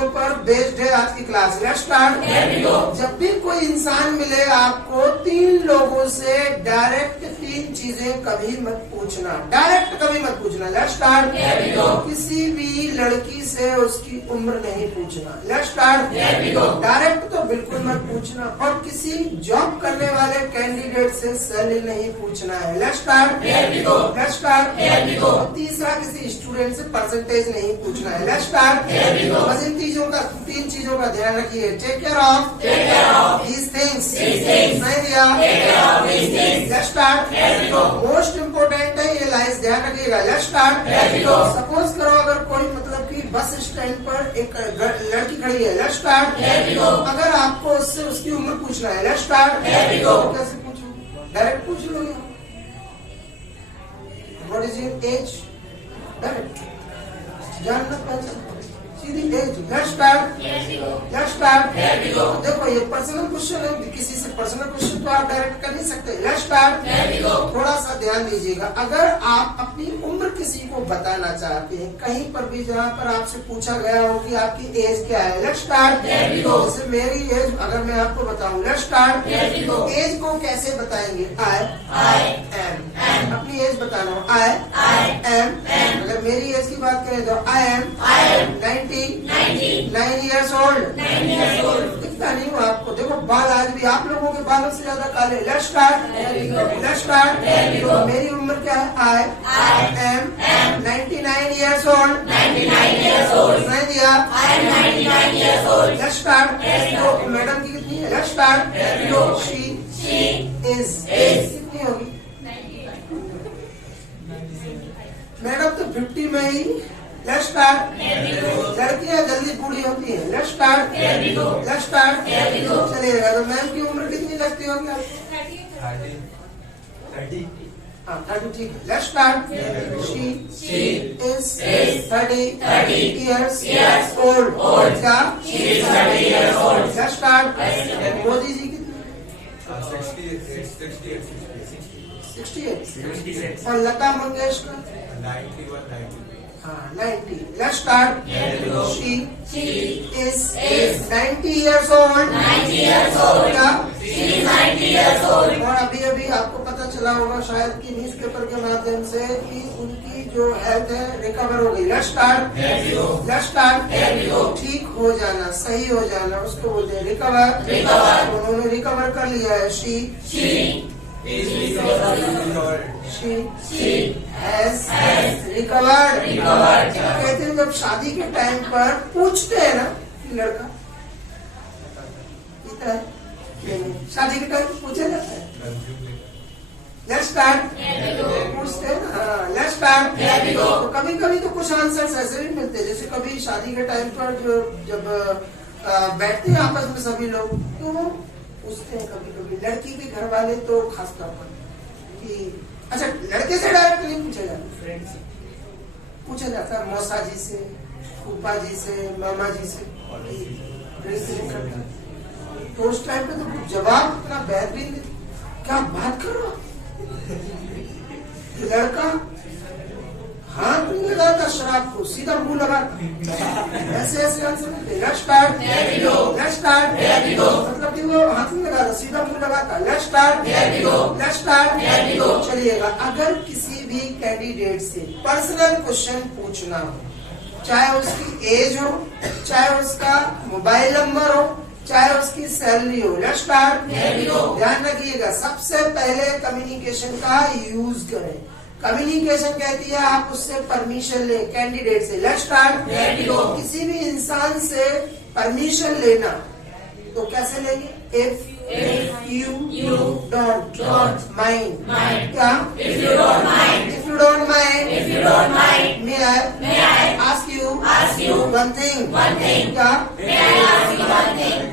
चीजों पर बेस्ड है आज की क्लास। Let's start. जब भी कोई इंसान मिले आपको, 3 लोगों से डायरेक्ट 3 चीजें कभी मत पूछना, डायरेक्ट कभी मत पूछना। Let's start. किसी भी लड़की से उसकी उम्र नहीं पूछना। Let's start. डायरेक्ट तो बिल्कुल मत पूछना। और किसी जॉब करने वाले कैंडिडेट से सैलरी नहीं पूछना है। Let's start. Let's start. तीसरा, किसी स्टूडेंट से परसेंटेज नहीं पूछना है। Let's start. बस इन 3 चीजों का ध्यान रखिए। Take care of these things. नहीं दिया। Let's start. मोस्ट इम्पोर्टेंट है ये लाइन्स, ध्यान रखिएगा। Let's start. सपोज करो अगर कोई मतलब कि बस स्टैंड पर एक लड़की खड़ी है। Let's start. अगर आपको उससे उसकी उम्र पूछना है। Let's start. कैसे पूछो? डायरेक्ट पूछ लो। What is your age? Direct जानना पहचान सीधी age. Let's start. Let's start. देखो ये पर्सनल क्वेश्चन है, किसी से पर्सनल क्वेश्चन तो आप डायरेक्ट कर नहीं सकते। Let's start. थोड़ा सा ध्यान दीजिएगा। अगर आप अपनी उम्र किसी को बताना चाहते हैं, कहीं पर भी जहाँ पर आपसे पूछा गया हो कि आपकी एज क्या है। Let's start. जैसे मेरी एज अगर मैं आपको बताऊं। Let's start. एज को कैसे बताएंगे? I am. अपनी एज बताना हो। I am. अगर मेरी एज की बात करें तो आई एम 99 years old। दिखता नहीं हूँ आपको। देखो बाल आज भी आप लोगों के बालों से ज्यादा काले। Let's start. Let's start. मेरी उम्र क्या है? I am 99 years old। नहीं दिया। Let's start. मैडम की कितनी है? Let's start. शी इज कितनी होगी? मैडम तो 50 में ही। Let's start. लड़कियां जल्दी बूढ़ी होती हैं। Let's start. Let's start. चलिएगा। तो मैम की उम्र कितनी लगती होगी आपको? 30। हाँ 30 ठीक है। Let's start. She is 30 years old। क्या? Let's start. मोदी जी कितनी? 68। और लता मंगेशकर? 91। हाँ 90। Let's start. She is 90 years old। क्या? और अभी आपको पता चला होगा शायद कि न्यूज़पेपर के माध्यम से कि उनकी जो हेल्थ है रिकवर हो गई। Let's start. Let's start. ठीक हो जाना, सही हो जाना, उसको बोलते हैं रिकवर। उन्होंने रिकवर कर लिया है। She has recovered। कहते हैं जब शादी के टाइम पर पूछते हैं ना कि लड़का पीता है, शादी के टाइम पूछा जाता है। Let's start. पूछते हैं ना। Let's start. तो कभी कभी तो कुछ आंसर्स ऐसे भी मिलते हैं, जैसे कभी शादी के टाइम पर जब बैठते हैं आपस में सभी लोग तो पूछते हैं कभी कभी लड़की के घर वाले तो खास तौर पर कि अच्छा लड़के से डायरेक्ट नहीं पूछा जाता, फ्रेंड से पूछा जाता है, मौसा जी से, फूफा जी से, मामा जी से। तो उस टाइम पे तो जवाब इतना बेहतरीन, क्या बात करो। लड़का हाथ नहीं लगाता शराब को, सीधा मुंह लगाता। ऐसे आंसर मिलते। Let's start. Let's start. मतलब कि वो हाथ नहीं लगाता, सीधा मुंह लगाता। Let's start. Let's start. चलिएगा। अगर किसी भी कैंडिडेट से पर्सनल क्वेश्चन पूछना हो, चाहे उसकी एज हो, चाहे उसका मोबाइल नंबर हो, चाहे उसकी सैलरी हो। Let's start. ध्यान रखिएगा, सबसे पहले कम्युनिकेशन का यूज करें। कम्युनिकेशन कहती है आप उससे परमिशन ले, कैंडिडेट से। Let's start. किसी भी इंसान से परमिशन लेना तो कैसे लेंगे? If you don't mind। क्या? If you don't mind, may I ask you one thing? क्या?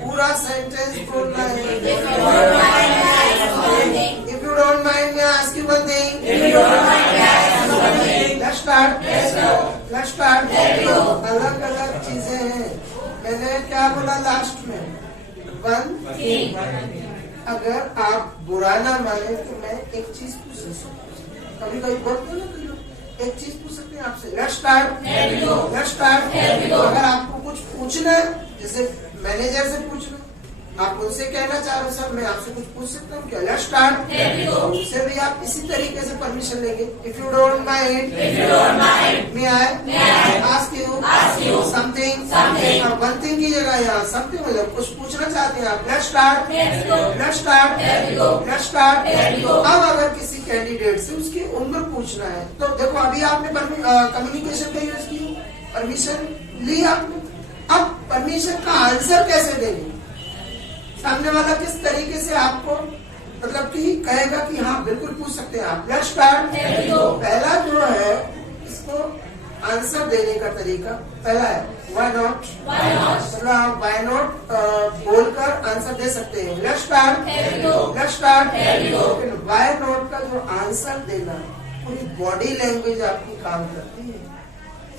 पूरा सेंटेंस बोलना है। If you don't mind, may I ask you one thing? Let's start। अलग अलग चीजें हैं। मैंने क्या बोला लास्ट में? One thing. अगर आप बुरा ना माने तो मैं एक चीज पूछ सकता हूँ। कभी कभी बोलते हैं ना, एक चीज पूछ सकते हैं आपसे। Let's start. अगर आपको कुछ पूछना है, जैसे मैनेजर से पूछना, आप उनसे कहना चाह रहे हो सर मैं आपसे कुछ पूछ सकता हूँ क्या, लेट्स स्टार्ट, उससे भी आप इसी तरीके से परमिशन लेंगे। If you don't mind may I ask you something, one thing की जगह यहाँ समथिंग मतलब कुछ पूछना चाहते हैं आप, let's start, let's start, let's start. अब अगर किसी कैंडिडेट से उसकी उम्र पूछना है तो देखो अभी आपने कम्युनिकेशन का यूज किया, परमिशन ली आपने, अब परमिशन का आंसर कैसे देंगे, सामने वाला किस तरीके से आपको मतलब कि कहेगा कि हाँ बिल्कुल पूछ सकते हैं आप, लेट्स स्टार्ट। पहला जो है इसको आंसर देने का तरीका पहला है व्हाई नॉट, मतलब आप व्हाई नॉट बोलकर आंसर दे सकते हैं, लेट्स स्टार्ट, लेट्स स्टार्ट। लेकिन व्हाई नॉट का जो आंसर देना पूरी बॉडी लैंग्वेज आपकी काम करती है,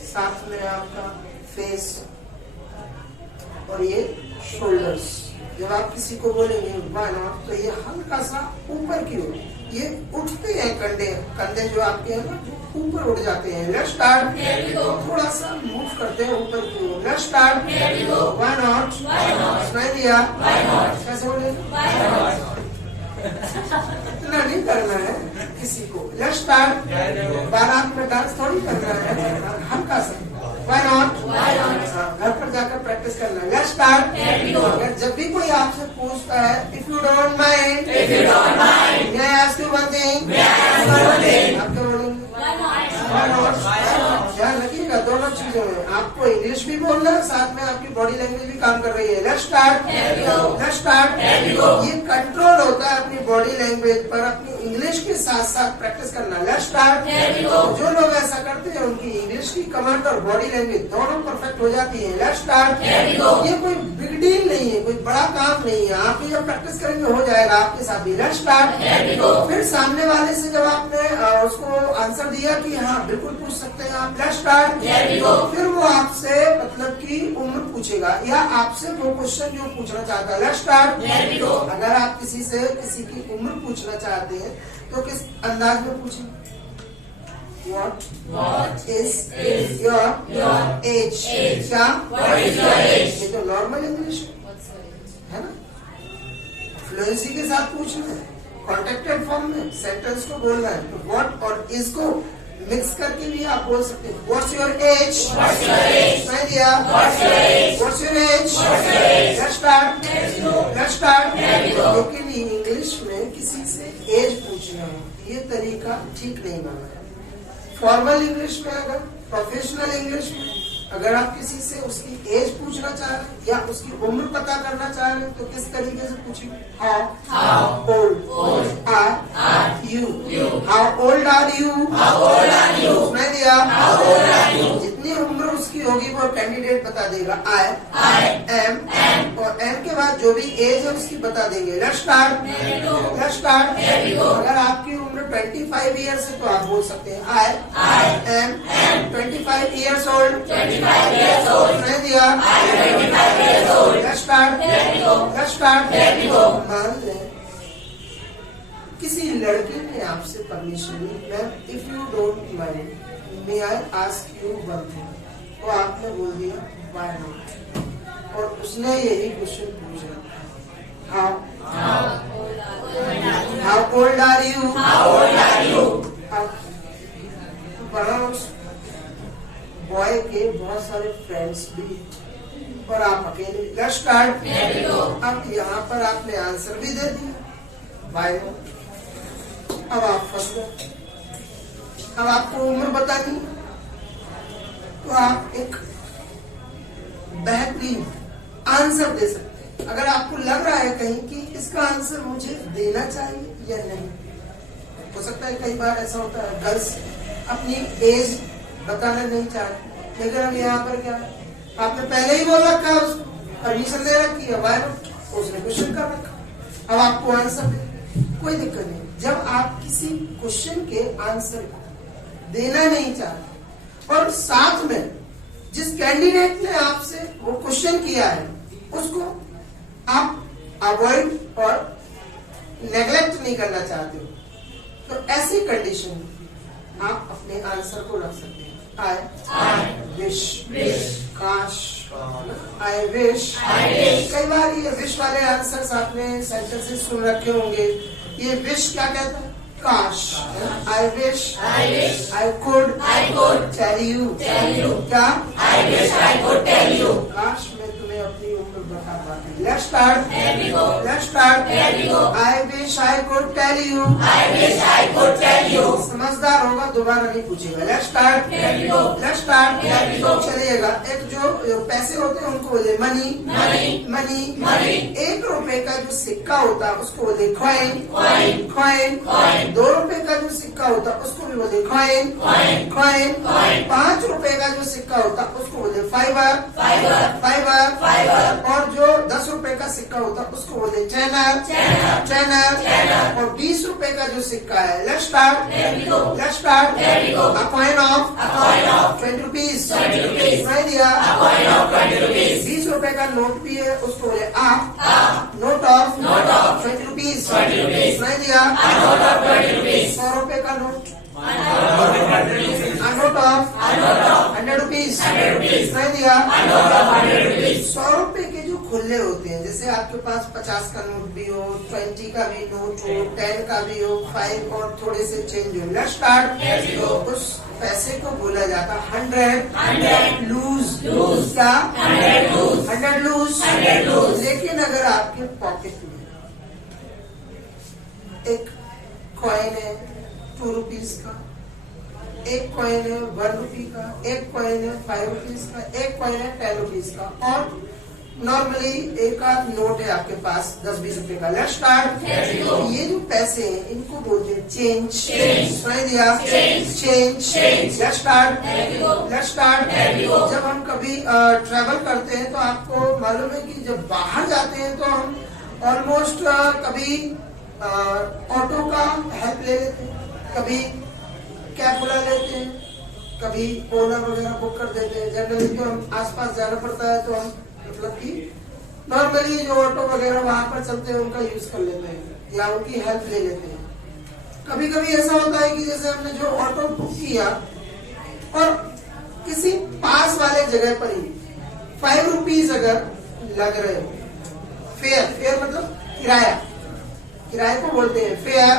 साथ में आपका फेस और ये शोल्डर्स। जब आप किसी को बोलेंगे व्हाई नॉट तो ये हल्का सा ऊपर की ओर ये उठते हैं, कंधे जो आपके हैं ना ऊपर उठ जाते हैं, लेट्स स्टार्ट। थोड़ा सा मूव करते हैं ऊपर की ओर, लेट्स स्टार्ट, व्हाई नॉट, सुनाई दिया, कैसे बोलेंगे, इतना नहीं करना है किसी को, लेट्स स्टार्ट। बारात में डांस थोड़ी करना है, हल्का सा व्हाई नॉट, घर पर जाकर प्रैक्टिस करना है, लेट्स स्टार्ट। अगर जब भी कोई आपसे पूछता है if you don't mind may I ask you one thing, आप क्या बोलेंगे, व्हाई नॉट। ध्यान रखिएगा दोनों चीजों में, आपको इंग्लिश भी बोलना है साथ में आपकी बॉडी लैंग्वेज भी काम कर रही है, लेट्स स्टार्ट, लेट्स स्टार्ट। ये कंट्रोल होता है अपनी बॉडी लैंग्वेज पर, अपनी इंग्लिश के साथ साथ प्रैक्टिस करना, लेट्स स्टार्ट। जो लोग ऐसा करते हैं उनकी इंग्लिश की कमांड और बॉडी लैंग्वेज दोनों परफेक्ट हो जाती है, लेट्स स्टार्ट। ये कोई बिग डील नहीं है, कोई बड़ा काम नहीं है, आप जब प्रैक्टिस करेंगे हो जाएगा आपके साथ भी, लेट्स स्टार्ट। फिर सामने वाले से जब आपने उसको आंसर दिया कि हाँ बिल्कुल पूछ सकते हैं आप, लेट्स स्टार्ट। फिर वो आपसे मतलब की उम्र पूछेगा या आपसे वो क्वेश्चन जो पूछना चाहता है, लेट्स स्टार्ट। अगर आप किसी से किसी की उम्र पूछना चाहते हैं तो किस अंदाज में पूछेंगे, What is your age? क्या? ये तो नॉर्मल इंग्लिश है ना, फ्लुएंसी के साथ पूछना है, कॉन्टेक्टेड फॉर्म में सेंटेंस को बोलना है, तो व्हाट और इज को मिक्स करके भी आप बोल सकते हैं, what's your age, what's your age, let's start, let's start. लेकिन इंग्लिश में किसी से एज पूछना ये तरीका ठीक नहीं माना है। फॉर्मल इंग्लिश में, अगर प्रोफेशनल इंग्लिश में अगर आप किसी से उसकी एज पूछना चाह रहे हैं या उसकी उम्र पता करना चाह रहे हैं तो किस तरीके से पूछेंगे, how old are you, how old are you, सुनाई दिया, जितनी उम्र उसकी होगी वो कैंडिडेट बता देगा, आई एम, और एम के बाद जो भी एज है उसकी बता देंगे, लेट्स स्टार्ट, लेट्स स्टार्ट। अगर आपकी उम्र 25 ईयर्स है तो आप बोल सकते हैं आई एम 25 ईयर्स ओल्ड, सुनाई दिया, लेट्स स्टार्ट, लेट्स स्टार्ट। मान लें किसी लड़के ने आपसे परमिशन ली, ma'am if you don't mind may I ask you one thing, तो आपने बोल दिया व्हाई नॉट, और उसने यही क्वेश्चन पूछा, how old are you, boy के बहुत सारे फ्रेंड्स भी और आप अकेले, लेट्स स्टार्ट। अब यहाँ पर आपने आंसर भी दे दिया व्हाई नॉट, अब आप फंस गए, अब आपको उम्र बतानी तो आप एक बेहतरीन आंसर दे सकते हैं। अगर आपको लग रहा है कहीं कि इसका आंसर मुझे देना चाहिए या नहीं, हो सकता है कई बार ऐसा होता है गर्ल्स अपनी एज बताना नहीं चाहते, लेकिन अब यहाँ पर क्या है, आपने पहले ही बोल रखा है, उसको परमिशन दे रखी है, व्हाई नॉट, उसने क्वेश्चन कर रखा, अब आपको आंसर दे, कोई दिक्कत नहीं। जब आप किसी क्वेश्चन के आंसर को देना नहीं चाहते और साथ में जिस कैंडिडेट ने आपसे वो क्वेश्चन किया है उसको आप अवॉइड और नेग्लेक्ट नहीं करना चाहते हो, तो ऐसी कंडीशन में आप अपने आंसर को रख सकते हैं, आई विश, काश, आई विश। कई बार ये विश वाले आंसर्स आपने सेंटेंसेस सुन रखे होंगे। ये विश क्या कहता है? काश। I wish I could tell you. क्या? I wish I could tell you. काश मैं तुम्हें अपनी उम्र बता पाती। Let's start. I wish I could tell you. समझदार होगा दोबारा नहीं पूछेगा। Let's start. चलिएगा। एक जो पैसे होते हैं उनको बोले मनी। 1 रुपए का जो सिक्का होता है उसको बोले कॉइन। 2 रुपए का जो सिक्का होता है उसको भी बोले कॉइन। 5 रुपए का जो सिक्का होता है उसको बोले फाइबर। और जो 10 रुपए का सिक्का होता है उसको बोले टेनर। और 20 रुपए का जो सिक्का है, let's start. A coin of 20 rupees। सुनाई दिया? 20 रुपए का नोट भी है उसको बोले नोट ऑफ 20 रुपीज। सुनाई दिया? 100 रुपए का नोट नोट ऑफ 100 रुपीज। सुनाई दिया? 100 रुपए के जो खुले होते हैं, जैसे आपके पास 50 का नोट भी हो, 20 का भी नोट हो, 10 का भी हो, 5 और थोड़े से चेंज हो। Let's start. उस पैसे को बोला जाता 100 लूज। क्या? 100 लूज। लेकिन अगर आपके पॉकेट में एक कॉइन है 2 रुपीज का, एक कॉइन है 1 रुपी का, एक कॉइन है 5 रुपीज का, एक कॉइन है 10 रुपीज का, और नॉर्मली एक आध नोट है आपके पास 10-20 रुपए का। Let's start. ये जो पैसे हैं इनको बोलते हैं चेंज। सुनाई दिया? चेंज। Let's start. जब हम कभी ट्रेवल करते हैं तो आपको मालूम है कि जब बाहर जाते हैं तो हम ऑलमोस्ट कभी ऑटो का हेल्प ले लेते हैं, कभी कैब बुला लेते हैं, कभी ओला वगैरह बुक कर देते हैं। जनरली जो हम आसपास जाना पड़ता है तो हम मतलब कि नॉर्मली जो ऑटो वगैरह वहां पर चलते हैं उनका यूज कर लेते हैं या उनकी हेल्प ले लेते हैं। कभी कभी ऐसा होता है कि जैसे हमने जो ऑटो बुक किया और किसी पास वाले जगह पर ही 5 रुपीज अगर लग रहे हो, फेयर मतलब किराए को बोलते हैं फेयर।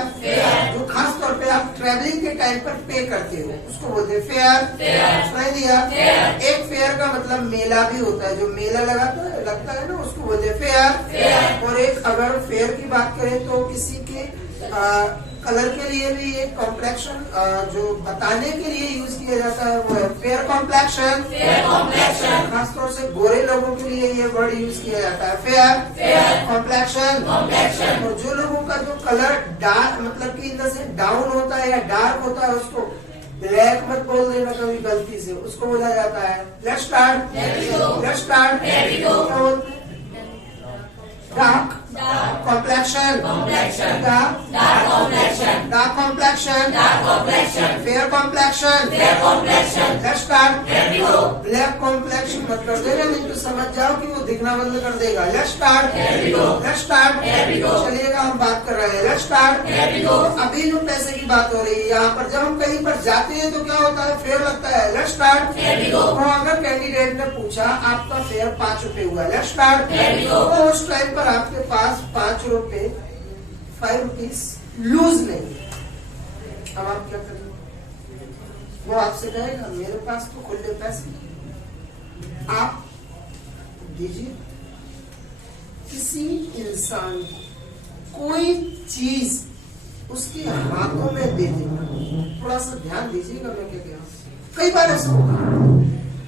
जो खास तौर पे आप ट्रेवलिंग के टाइम पर पे करते हो उसको बोलते हैं फेयर। सुनाई दिया? एक फेयर का मतलब मेला भी होता है, जो मेला लगता है ना उसको बोलते हैं फेयर। और एक अगर फेयर की बात करें तो किसी के कलर के लिए भी एक कॉम्प्लेक्शन जो बताने के लिए यूज किया जाता है वो है फेयर कॉम्प्लेक्शन। खासतौर से गोरे लोगों के लिए ये वर्ड यूज किया जाता है फेयर कॉम्प्लेक्शन। और जो लोगों का जो कलर डार्क मतलब कि इधर से डाउन होता है या डार्क होता है उसको ब्लैक मत बोल देना कभी गलती से, उसको बोला जाता है let's start. Dark complexion, dark complexion, fair complexion. Let's start. Black complexion मत कर देना, नहीं तो समझ जाओ कि वो दिखना बंद कर देगा। Let's start. चलिएगा हम बात कर रहे हैं लेट्स स्टार्ट। अभी जो पैसे की बात हो रही है यहाँ पर, जब हम कहीं पर जाते हैं तो क्या होता है फेयर लगता है। Let's start. तो अगर कैंडिडेट ने पूछा आपका फेयर 5 रुपए हुआ, लेट्स स्टार्ट। तो उस टाइम पर आपके पास 5 रुपए 5 रुपीज लूज नहीं। अब आप क्या करेंगे? वो आपसे कहेगा मेरे पास तो खुले पैसे, आप दीजिए। किसी इंसान कोई चीज उसके हाथों में दे देना, थोड़ा सा ध्यान दीजिएगा मैं क्या कह रहा हूं। कई बार ऐसा होगा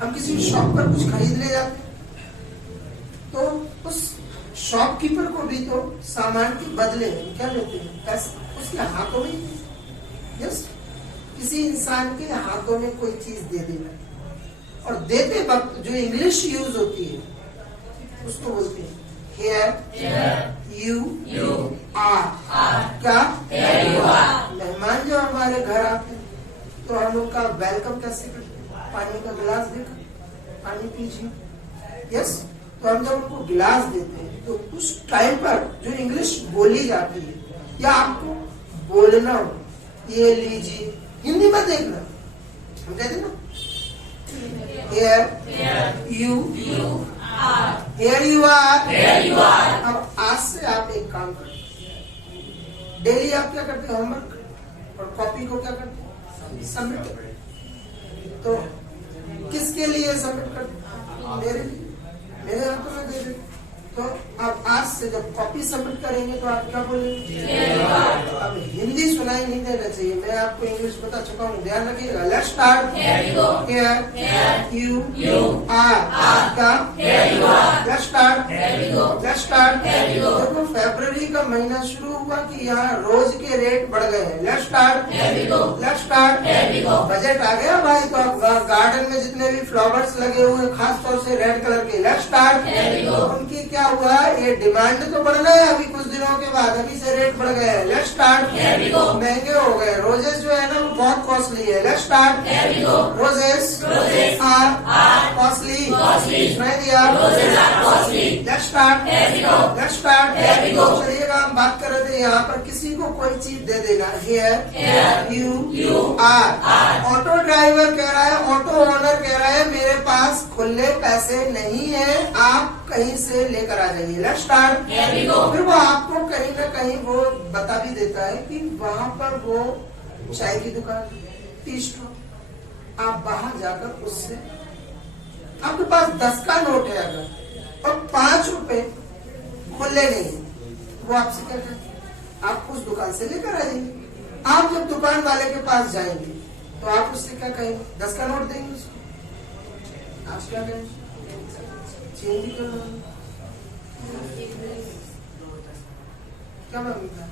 हम किसी शॉप पर कुछ खरीदने जाते तो उस शॉपकीपर को भी तो सामान के बदले क्या लेते हैं पैसे उसके हाथों में। यस, किसी इंसान के हाथों में कोई चीज दे देना, और देते वक्त जो इंग्लिश यूज होती है उसको बोलते हैं हियर यू आर। क्या? मेहमान जो हमारे घर आते हैं तो हम लोग का वेलकम कैसे करते हैं? पानी का गिलास देकर पानी पीजिए। यस, तो हम जब उनको गिलास देते हैं तो उस टाइम पर जो इंग्लिश बोली जाती है या आपको बोलना हो, ये लीजिए, हिंदी में देखना, हम कहते हैं ना here you Here you are. अब आज से आप एक काम करें, डेली आप क्या करते हैं, होमवर्क, और कॉपी को क्या करते हैं, सबमिट। तो किसके लिए सबमिट करते, मेरे लिए, मेरे हाथों में दे दे। तो आप आज से जब कॉपी सबमिट करेंगे तो आप क्या बोलेंगे, अब हिंदी सुनाई नहीं देना चाहिए, मैं आपको इंग्लिश बता चुका हूँ, ध्यान रखिएगा। Let's start, here you are का, लेट्स स्टार्ट, देखो फरवरी का महीना शुरू हुआ कि यहाँ रोज के रेट बढ़ गए हैं। लेट्स स्टार्ट, बजट आ गया भाई, तो आप गार्डन में जितने भी फ्लावर्स लगे हुए हैं, खास तौर से रेड कलर के, लेट्स स्टार्ट, उनकी क्या हुआ, ये डिमांड तो बढ़ रहा है अभी कुछ दिनों के बाद, अभी से रेट बढ़ गए हैं। लेट्स स्टार्ट, महंगे हो गए, रोजेस जो है ना वो बहुत कॉस्टली है। Let's start, roses are costly, सुनाई दिया, लेट्स स्टार्ट, चलिएगा हम बात कर रहे थे, यहाँ पर किसी को कोई चीज दे देना, here you are. Auto driver कह रहा है, ऑटो ओनर कह रहा है मेरे पास खुले पैसे नहीं है, आप कहीं से लेकर आ जाइए। लेट्स स्टार्ट, फिर वो आपको कहीं ना कहीं वो बता भी देता है कि वहाँ पर वो चाय की दुकान, टी स्टॉल, आप बाहर जाकर उससे, आपके पास 10 का नोट है अगर और 5 रुपए खुले नहीं, वो आपसे क्या कहते, आप उस दुकान से लेकर आ जाइए। आप जब दुकान वाले के पास जाएंगे तो आप उससे क्या कहेंगे, 10 का नोट देंगे उसको, आप क्या कहेंगे, चेंज ही करो, क्या मांगेगा,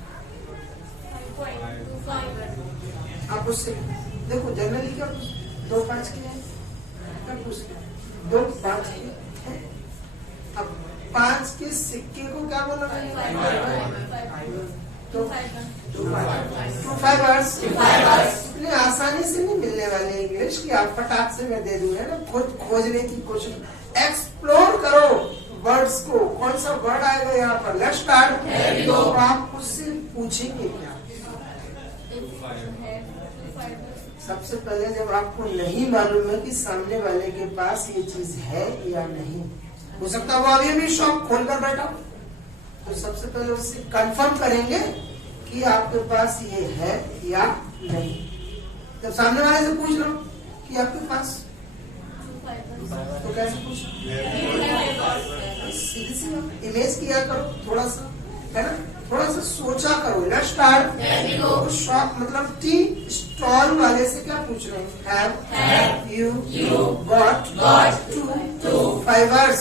आप उससे देखो जनरली क्या पूछते, 2 5 के हैं, क्या पूछते हैं, 2 5 के, अब 5 के सिक्के को क्या बोला, तो 2 5 इतने आसानी से नहीं मिलने वाले इंग्लिश की आप फटाक से मैं दे दूंगा ना, खुद खोजने की कोशिश, एक्सप्लोर करो वर्ड्स को, कौन सा वर्ड आएगा यहाँ पर। लेट्स स्टार्ट, तो आप उससे पूछेंगे क्या, सबसे पहले जब आपको नहीं मालूम है कि सामने वाले के पास ये चीज है या नहीं, हो सकता है वो अभी भी शॉप खोल कर बैठा, तो सबसे पहले उससे कंफर्म करेंगे कि आपके पास ये है या नहीं। जब सामने वाले से पूछ लो कि आपके पास, तो कैसे पूछ, सीधी सी इमेज किया करो, थोड़ा सा है ना, थोड़ा सा सोचा करो। लेट्स स्टार्ट, शॉप मतलब टी स्टॉल वाले से क्या पूछ रहे हैं, हैव यू गॉट 2 फाइवर्स,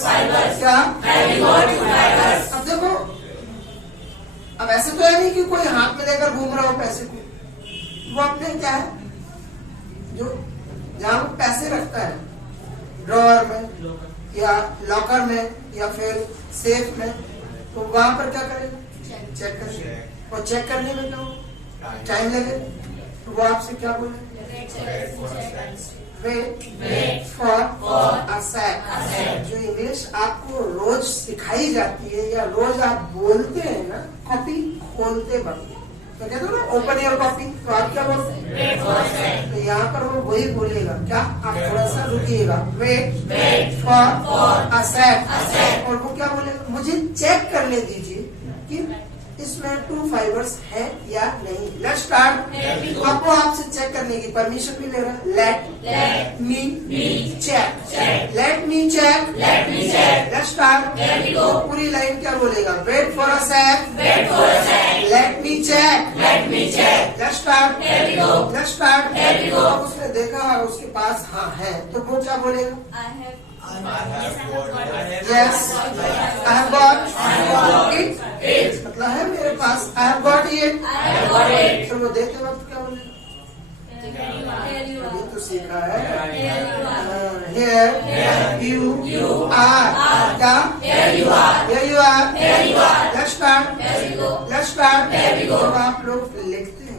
क्या, अब देखो, अब ऐसे तो है नहीं कि कोई हाथ में लेकर घूम रहा हो पैसे को, वो अपने क्या है, जो जहाँ वो पैसे रखता है ड्रॉअर में या लॉकर में या फिर सेफ में, तो वहां पर क्या करेगा, चेक करेगा, और चेक करने में क्या होगा, टाइम लगेगा, तो वो आपसे क्या बोले, वेट फॉर अ सेक। जो इंग्लिश आपको रोज सिखाई जाती है या रोज आप बोलते हैं ना, कॉपी खोलते वक्त, तो कहते हो ना ओपन योर कॉपी, तो आप क्या बोलते हैं, तो यहाँ पर वो वही बोलेगा, क्या, आप थोड़ा सा रुकिएगा, वेट फॉर अ सेक, और वो क्या बोलेगा, मुझे चेक करने दीजिए कि इसमें 2 फाइवर्स है या नहीं। लेट्स स्टार्ट, आपको आपसे चेक करने की परमिशन भी ले रहा है, let me check, let me check, let's start, पूरी लाइन क्या बोलेगा, wait for a sec, let me check, let's start, उसने देखा उसके पास हाँ है, तो वो क्या बोलेगा, yes I have got it, मतलब है मेरे पास, आई हैव गॉट इट, तो वो देते वक्त क्या बोलेगा, ये तो सीखा है, हियर यू आर, क्या, here you are, let's start, जब आप लोग लिखते हैं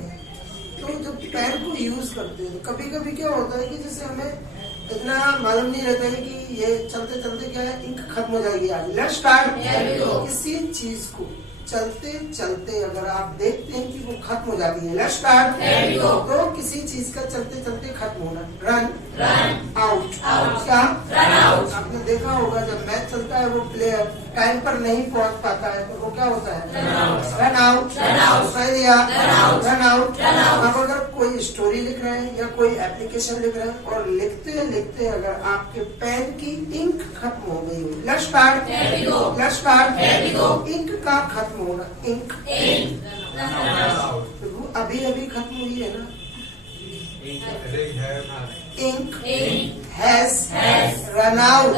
तो जब पेन को यूज करते हैं, कभी कभी क्या होता है कि जैसे हमें इतना मालूम नहीं रहता है कि ये चलते चलते क्या है, इंक खत्म हो जाएगी आज। लेट्स स्टार्ट, किसी चीज को चलते चलते अगर आप देखते हैं कि वो खत्म हो जाती है, लेट्स स्टार्ट, तो किसी चीज का चलते चलते खत्म होना, रन आउट, क्या रन आउट। आपने देखा होगा जब मैच चलता है वो प्लेयर टाइम पर नहीं पहुंच पाता है तो वो क्या होता है, रन आउट, रन आउट। अब अगर कोई स्टोरी लिख रहे हैं या कोई एप्लीकेशन लिख रहे हैं और लिखते लिखते अगर आपके पेन की इंक खत्म हो गई हो, लेट्स स्टार्ट, इंक का खत्म होना, इंक अभी अभी खत्म हुई है ना, इंक हैज रन आउट,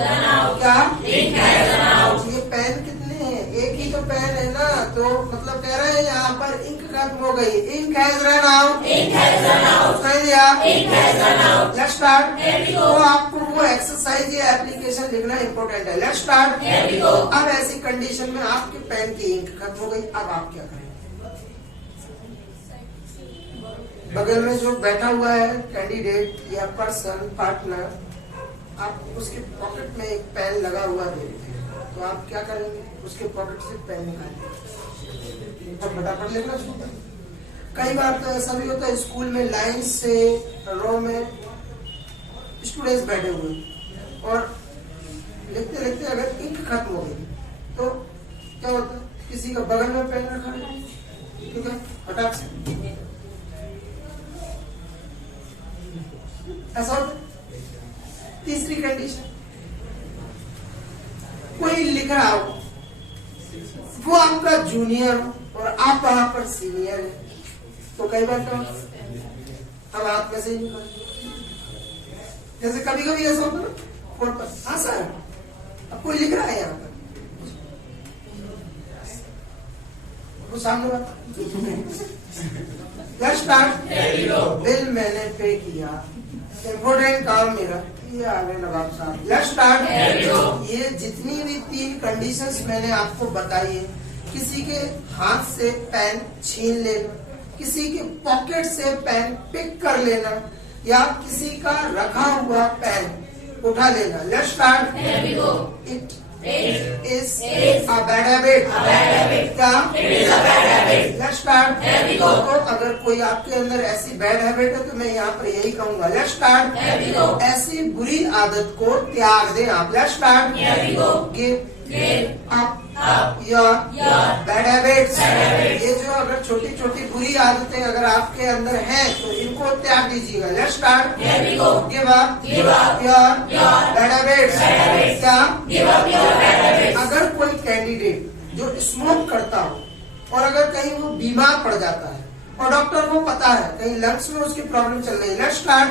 क्या ये पेन कितने हैं, एक ही तो पेन है ना, तो मतलब कह रहे हैं यहाँ पर इंक खत्म हो गई, ink has run out, let's start. तो आपको वो एक्सरसाइज या एप्लीकेशन लिखना इम्पोर्टेंट है, लेट्स स्टार्ट। अब ऐसी कंडीशन में आपके पेन की इंक खत्म हो गई, अब आप क्या करें, बगल में जो बैठा हुआ है कैंडिडेट या पर्सन पार्टनर, आप उसके पॉकेट में एक पेन लगा हुआ देखते हैं तो आप क्या करेंगे, उसके पॉकेट से पेन निकालेंगे और फटाफट लिखना शुरू करें। कई बार तो ऐसा भी होता है स्कूल में लाइन से रो में स्टूडेंट्स बैठे हुए और लिखते लिखते अगर इंक खत्म हो गई तो क्या होता है, किसी का बगल में पेन रखा है, ठीक है, फटाक से ऐसा होता है। तीसरी कंडीशन, कोई लिख रहा हो, वो आपका जूनियर हो और आप वहां पर सीनियर है, तो कई बार क्या अब हाथ में से ही निकल, जैसे कभी कभी ऐसा होता है ना फोन पर, हाँ सर अब कोई लिख रहा है यहाँ पर, वो सामने बात बिल मैंने पे किया, इम्पोर्टेंट काम मेरा, ये आ गए नवाब साहब, लेट्स स्टार्ट। ये जितनी भी 3 कंडीशंस मैंने आपको बताई है, किसी के हाथ से पेन छीन लेना, किसी के पॉकेट से पेन पिक कर लेना या किसी का रखा हुआ पेन उठा लेना, let's start. It is a bad habit, क्या लेट्स स्टार्ट। तो अगर कोई आपके अंदर ऐसी बैड हैबिट है तो मैं यहाँ पर यही कहूंगा, लेट्स स्टार्ट। ऐसी बुरी आदत को त्याग दें आप, let's start. Give up your bad habits. ये जो अगर छोटी छोटी बुरी आदतें अगर आपके अंदर हैं तो इनको त्याग दीजिएगा, let's start. Give up your bad habits, क्या अगर कोई कैंडिडेट जो स्मोक करता हो और अगर कहीं वो बीमार पड़ जाता है और डॉक्टर को पता है कहीं लंग्स में उसकी प्रॉब्लम चल रही है, लेट्स स्टार्ट।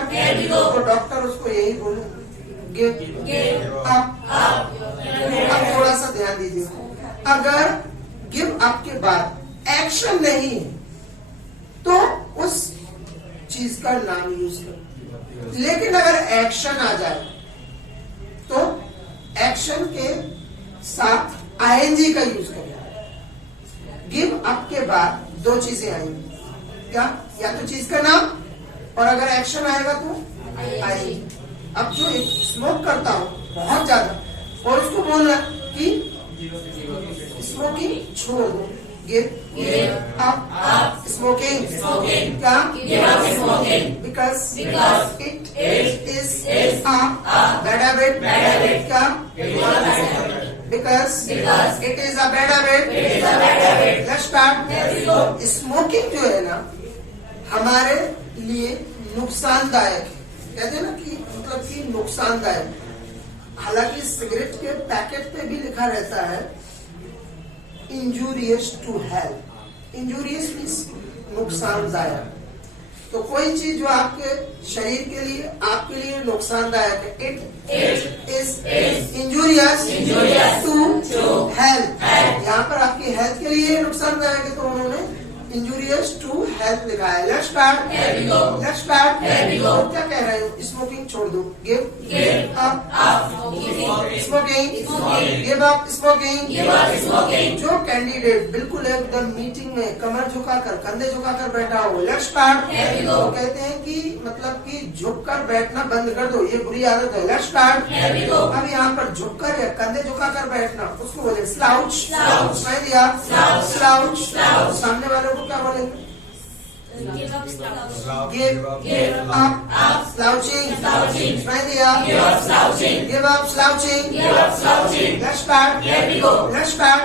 तो डॉक्टर उसको यही बोले, गिव अप। अब थोड़ा सा ध्यान दीजिए, अगर गिव अप के बाद एक्शन नहीं है तो उस चीज का नाम यूज करो, लेकिन अगर एक्शन आ जाए तो एक्शन के साथ आईएनजी का यूज करें। गिव अप के बाद 2 चीजें आएंगी, क्या, या तो चीज का नाम और अगर एक्शन आएगा तो आईएनजी। अब जो स्मोक करता हो बहुत ज्यादा और उसको बोलना कि स्मोकिंग छोड़ दो, गिव अप स्मोकिंग, क्या, because it is a bad habit, क्या, because it is a bad habit. Let's start. Smoking जो है ना हमारे लिए नुकसानदायक है, कहते हैं ना कि मतलब कि नुकसानदायक। हालांकि सिगरेट के पैकेट पे भी लिखा रहता है injurious to health, injurious means नुकसानदायक। तो कोई चीज जो आपके शरीर के लिए आपके लिए नुकसानदायक है, it is injurious to health. यहाँ पर आपकी हेल्थ के लिए नुकसानदायक है तो उन्होंने इंजूरियस टू हेल्थ लिखा है। Let's start, let's start. क्या कह रहे हो? स्मोकिंग छोड़ दो। Give up smoking, give up smoking. जो कैंडिडेट बिल्कुल एकदम मीटिंग में कमर झुकाकर, कंधे झुकाकर बैठा हो, लेट्स स्टार्ट, तो कहते हैं कि मतलब कि झुककर बैठना बंद कर दो, ये बुरी आदत है। Let's start. अब यहाँ पर झुककर या कंधे झुकाकर बैठना, उसको बोले स्लाउच। सुनाई दिया? स्लाउच। सामने वालों को क्या बोलेंगे? Give up slouching. सुनाई दिया? Give up slouching. Let's start, let's start.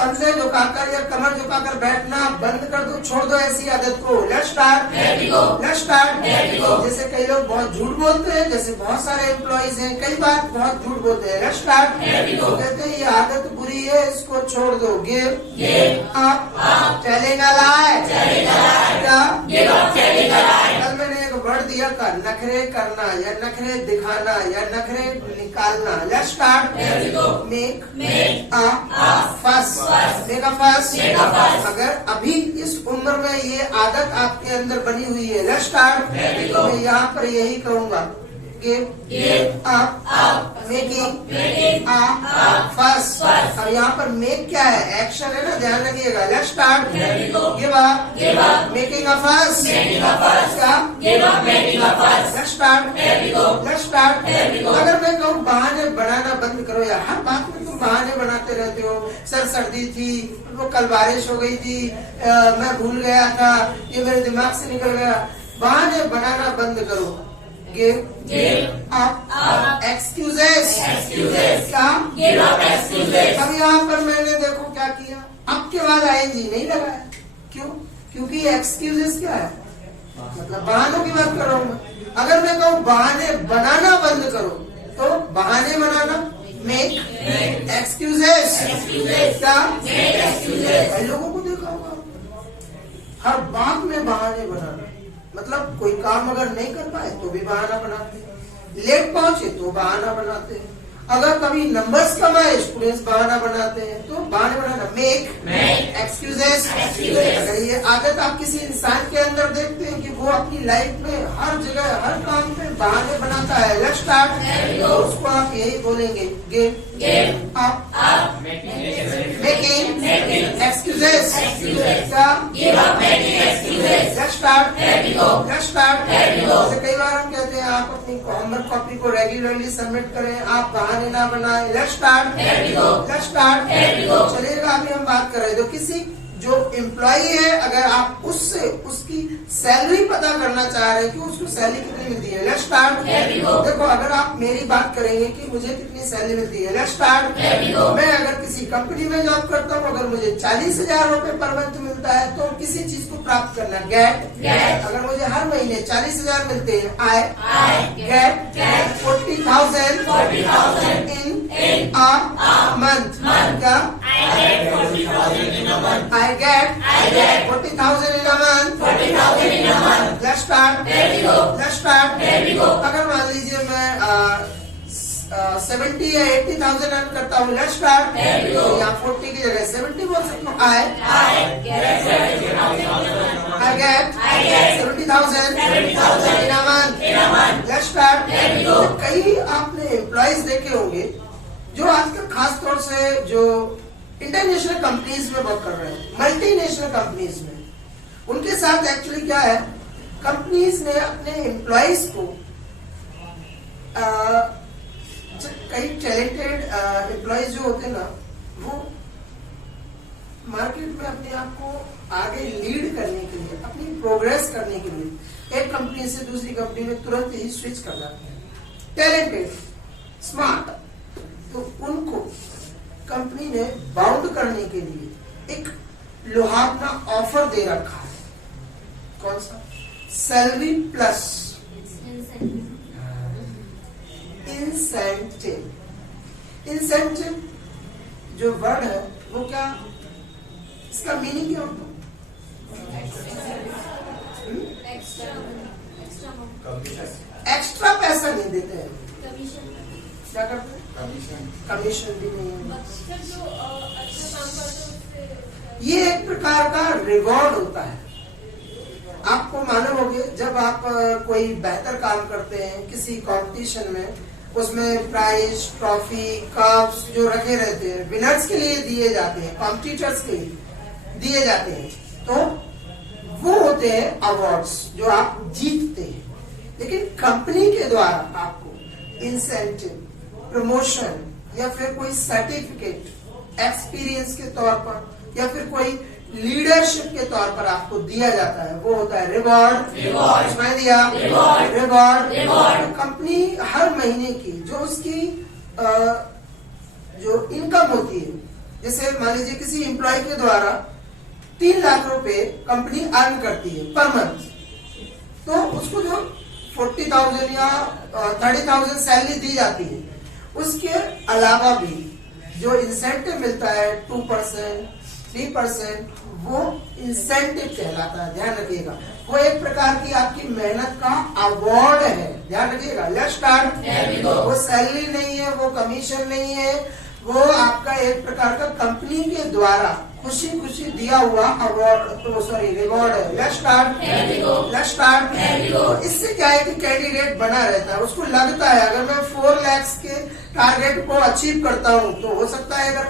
कंधे झुकाकर या कमर झुकाकर बैठना बंद कर दो, छोड़ दो ऐसी आदत को। Let's start, let's start. जैसे कई लोग बहुत झूठ बोलते हैं, जैसे बहुत सारे एम्प्लॉइज हैं कई बार बहुत झूठ बोलते हैं। लेट्स स्टार्ट, तो कहते हैं ये आदत बुरी है, इसको छोड़ दो। गिव अप टेलिंग अ लाई। कल मैंने एक वर्ड दिया था, नखरे करना या नखरे दिखाना या नखरे निकालना। Let's start. मेक अ फस, मेक अ फस। अगर अभी इस उम्र में ये आदत आपके अंदर बनी हुई है, लेट्स स्टार्ट, तो मैं यहाँ पर यही कहूँगा, गिव अप मेकिंग अ फस। अब यहाँ पर मेक क्या है? एक्शन है ना, ध्यान रखिएगा। Let's start. Give up making a फस। क्या? गिव अप मेकिंग अ फस। Let's start, let's start. अगर मैं कहूँ बहाने बनाना बंद करो यार, हर बात में तुम बहाने बनाते रहते हो। सर सर्दी थी, वो कल बारिश हो गई थी, मैं भूल गया था, ये मेरे दिमाग से निकल गया। बहाने बनाना बंद करो। Give up excuses. क्या? Give up excuses. अब यहाँ पर मैंने देखो क्या किया, अब के बाद आईएनजी नहीं लगाया। क्यों? क्योंकि एक्सक्यूजेस क्या है? मतलब बहानों की बात कर रहा हूँ मैं। अगर मैं कहूँ बहाने बनाना बंद करो, तो बहाने बनाना, मेक एक्सक्यूजेस। क्या? कई लोगों को देखा होगा हर बात में बहाने बनाना, मतलब कोई काम अगर नहीं कर पाए तो भी बहाना बनाते हैं, लेट पहुंचे तो बहाना बनाते हैं, अगर कभी नंबर्स कम आए स्टूडेंट्स बहाना बनाते हैं, तो बहाने बनाना, मेक एक्सक्यूजेस। अगर ये आदत आप किसी इंसान के अंदर देखते हैं कि वो अपनी लाइफ में हर जगह हर काम पे बहाने बनाता है, लेट्स स्टार्ट, तो उसको आप यही बोलेंगे, गिव अप मेकिंग एक्सक्यूजेस। क्या? Give up making excuses. Let's start, let's start. जैसे कई बार हम कहते हैं आप अपनी होमवर्क कॉपी को रेगुलरली सबमिट करें, आप बहाने ना बनाए। Let's start, let's start. चलिएगा, अभी हम बात कर रहे थे किसी जो एम्प्लॉई है, अगर आप उससे उसकी सैलरी पता करना चाह रहे हैं कि उसको सैलरी कितनी मिलती है, लेट्स स्टार्ट। देखो, अगर आप मेरी बात करेंगे कि मुझे कितनी सैलरी मिलती है, लेट्स स्टार्ट। मैं अगर किसी कंपनी में जॉब करता हूँ, अगर मुझे 40,000 रुपए पर मंथ मिलता है, तो किसी चीज को प्राप्त करना, गेट। अगर मुझे हर महीने 40,000 मिलते हैं, I gate 40,000 in a month. क्या? I get 40,000 in a month. Let's start. Let's start. अगर मान लीजिए मैं 70 या 80,000 अर्न करता हूँ, let's start. तो यहाँ 40 की जगह 70 बोल सकता हूँ। I get 70,000 in a month. Let's start. कई आपने एम्प्लॉइज देखे होंगे जो आजकल खास तौर से जो इंटरनेशनल कंपनीज में वर्क कर रहे हैं, मल्टीनेशनल कंपनीज में, उनके साथ एक्चुअली क्या है, कंपनीज ने अपने एम्प्लॉइज को कई टैलेंटेड एम्प्लॉइज जो होते हैं ना, वो मार्केट में अपने आप को आगे लीड करने के लिए, अपनी प्रोग्रेस करने के लिए एक कंपनी से दूसरी कंपनी में तुरंत ही स्विच कर जाते हैं, टैलेंटेड, स्मार्ट। तो उनको कंपनी ने बाउंड करने के लिए एक लुहावना ऑफर दे रखा है। कौन सा? Salary plus incentive. इंसेंटिव जो वर्ड है वो क्या, इसका मीनिंग क्या होता है? एक्स्ट्रा पैसा नहीं देते हैं, क्या करते हैं? कमीशन भी नहीं है। ये एक प्रकार का रिवॉर्ड होता है। आपको मालूम होगी जब आप कोई बेहतर काम करते हैं किसी कंपटीशन में, उसमें प्राइज, ट्रॉफी, कप्स जो रखे रहते हैं विनर्स के लिए दिए जाते हैं, कॉम्पिटिटर्स के लिए दिए जाते हैं, तो वो होते हैं अवार्ड्स जो आप जीतते हैं। लेकिन कंपनी के द्वारा आपको इंसेंटिव, प्रमोशन या फिर कोई सर्टिफिकेट एक्सपीरियंस के तौर पर या फिर कोई लीडरशिप के तौर पर आपको दिया जाता है, वो होता है रिवॉर्ड। सुनाई दिया? रिवॉर्ड। कंपनी हर महीने की जो उसकी जो इनकम होती है, जैसे मान लीजिए किसी एम्प्लॉय के द्वारा 3 लाख रुपए कंपनी अर्न करती है पर मंथ, तो उसको जो 40,000 या 30,000 सैलरी दी जाती है, उसके अलावा भी जो इंसेंटिव मिलता है 2%, 3%, वो इंसेंटिव कहलाता है। ध्यान रखिएगा, वो एक प्रकार की आपकी मेहनत का अवार्ड है। ध्यान रखिएगा। Let's start. वो सैलरी नहीं है, वो कमीशन नहीं है, वो आपका एक प्रकार का कंपनी के द्वारा खुशी खुशी दिया हुआ अवार्ड, रिवॉर्ड है। Let's start. तो इससे क्या है कि कैंडिडेट बना रहता है, उसको लगता है अगर मैं 4 लाख के टारगेट को अचीव करता हूं तो हो सकता है अगर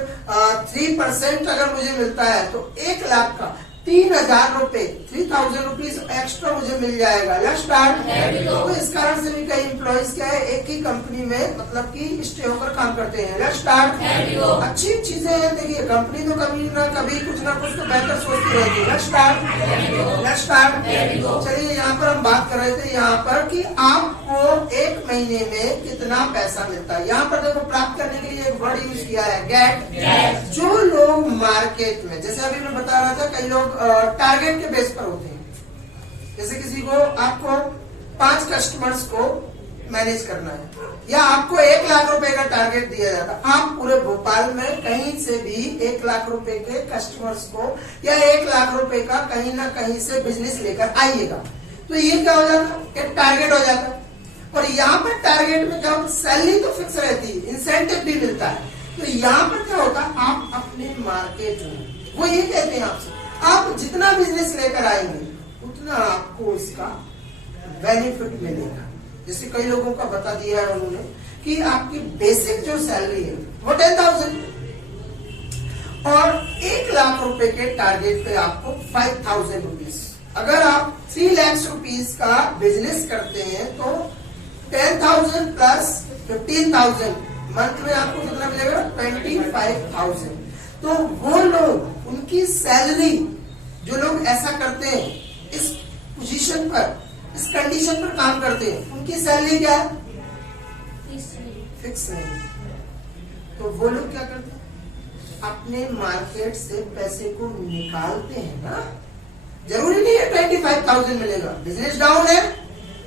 3% अगर मुझे मिलता है तो 1 लाख का 3,000 रुपए, 3,000 रुपीज एक्स्ट्रा मुझे मिल जाएगा। Let's start. तो इस कारण से भी कई एम्प्लॉइज क्या है एक ही कंपनी में मतलब कि स्टे होकर काम करते हैं। Let's start. अच्छी चीजें हैं, देखिए कंपनी तो कभी कुछ ना कुछ तो बेहतर सोचती रहती है। Let's start. चलिए यहाँ पर हम बात कर रहे थे यहाँ पर कि आपको एक महीने में कितना पैसा मिलता है। यहाँ पर देखो प्राप्त करने के लिए एक वर्ड यूज किया है, गेट। जो लोग मार्केट में, जैसे अभी मैं बता रहा था, कई लोग टारगेट के बेस पर होते हैं। जैसे किसी को आपको 5 कस्टमर्स को मैनेज करना है या आपको 1 लाख रुपए का टारगेट दिया जाता है, आप पूरे भोपाल में कहीं से भी 1 लाख रुपए के कस्टमर्स को या 1 लाख रुपए का कहीं ना कहीं से बिजनेस लेकर आइएगा, तो ये क्या हो जाता है, एक टारगेट हो जाता है। और यहाँ पर टारगेट में क्या होता है, सैलरी तो फिक्स रहती है, इंसेंटिव भी मिलता है। तो यहाँ पर क्या होता है, आप अपने मार्केट में, वो ये कहते हैं आपसे, आप जितना बिजनेस लेकर आएंगे उतना आपको उसका बेनिफिट मिलेगा। जैसे कई लोगों का बता दिया है उन्होंने कि आपकी बेसिक जो सैलरी है वो 10,000 और 1 लाख रुपए के टारगेट पे आपको 5,000 रुपीज। अगर आप 3 लाख रुपीज का बिजनेस करते हैं तो 10,000 प्लस 15,000 मंथ में आपको कितना मिलेगा, 25,000। तो वो लोग, उनकी सैलरी, जो लोग ऐसा करते हैं इस पोजीशन पर, इस कंडीशन पर काम करते हैं, उनकी सैलरी क्या है, फिक्स नहीं। तो वो लोग क्या करते हैं, अपने मार्केट से पैसे को निकालते हैं ना। जरूरी नहीं है 25,000 मिलेगा, बिजनेस डाउन है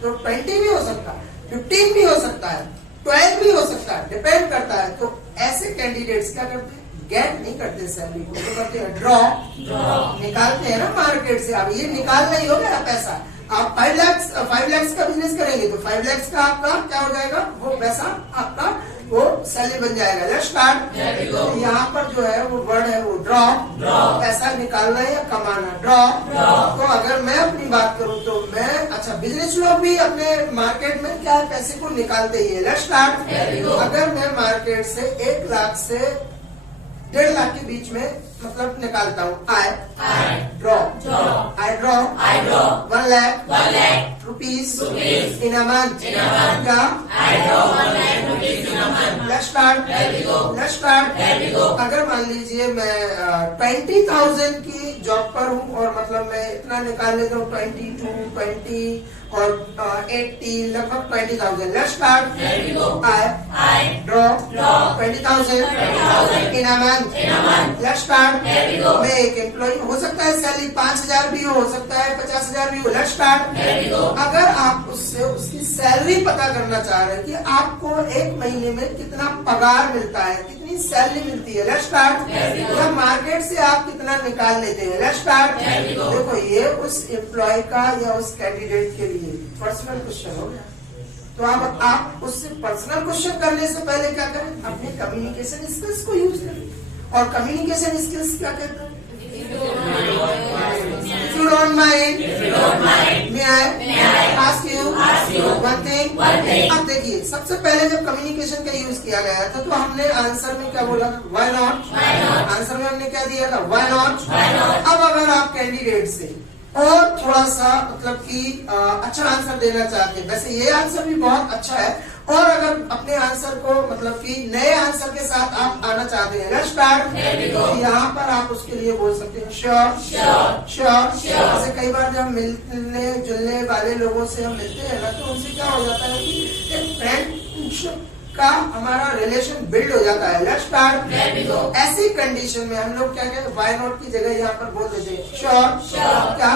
तो 20 भी हो सकता है, 15 भी हो सकता है, 12 भी हो सकता है, डिपेंड करता है। तो ऐसे कैंडिडेट्स क्या करते हैं, गेट नहीं करते सैलरी को, तो करते हैं ड्रॉ, निकालते हैं ना मार्केट से। अब ये निकालना ही हो गया पैसा। आप 5 लाख का बिजनेस करेंगे तो 5 लाख का आपका क्या हो जाएगा, वो पैसा आपका वो सैलरी बन जाएगा। Let's start. यहाँ पर जो है वो वर्ड है वो ड्रॉ, पैसा निकालना या कमाना, ड्रॉ। तो अगर मैं अपनी बात करूँ तो मैं, अच्छा, बिजनेस लोग भी अपने मार्केट में क्या है, पैसे को निकालते ही है। Let's start. अगर मैं मार्केट से 1 लाख से 1.5 लाख के बीच में मतलब निकालता हूँ, I draw 1 lakh rupees in a month. क्या? Let's start. अगर मान लीजिए मैं 20,000 की जॉब पर हूँ और मतलब मैं इतना निकाल लेता हूँ, 22, 20 और 80, लगभग 20,000। Let's start. I draw 20,000 in a month. Let's start. मैं एक एम्प्लॉय, हो सकता है सैलरी 5,000 भी हो सकता है 50,000 भी हो। Let's start. अगर आप उससे उसकी सैलरी पता करना चाह रहे हैं कि आपको एक महीने में कितना पगार मिलता है, कितनी सैलरी मिलती है, लेट्स स्टार्ट। या मार्केट से आप कितना निकाल लेते हैं, लेट्स स्टार्ट। देखो ये उस एम्प्लॉय का या उस कैंडिडेट के लिए पर्सनल क्वेश्चन हो गया। तो आप उससे पर्सनल क्वेश्चन करने से पहले क्या करें, अपने कम्युनिकेशन स्किल्स को यूज करें। और कम्युनिकेशन स्किल्स क्या कहते हैं, don't mind, may I ask you one thing? अब देखिए, सबसे पहले जब कम्युनिकेशन का यूज किया गया था तो हमने आंसर में क्या बोला? Why not? आंसर में हमने क्या दिया था? Why not? अब अगर आप कैंडिडेट से और थोड़ा सा मतलब कि अच्छा आंसर देना चाहते हैं, वैसे ये आंसर भी बहुत अच्छा है, और अगर अपने आंसर को मतलब कि नए आंसर के साथ आप आना चाहते हैं, लेट्स स्टार्ट, तो यहाँ पर आप उसके लिए बोल सकते हैं श्योर श्योर। जैसे कई बार जब मिलने जुलने वाले लोगों से हम मिलते हैं ना, तो उनसे क्या हो जाता है कि एक फ्रेंडशिप का हमारा रिलेशन बिल्ड हो जाता है। Let's start. ऐसी कंडीशन में हम लोग क्या कहते हैं, व्हाई नॉट की जगह यहाँ पर बोल देते हैं श्योर। क्या?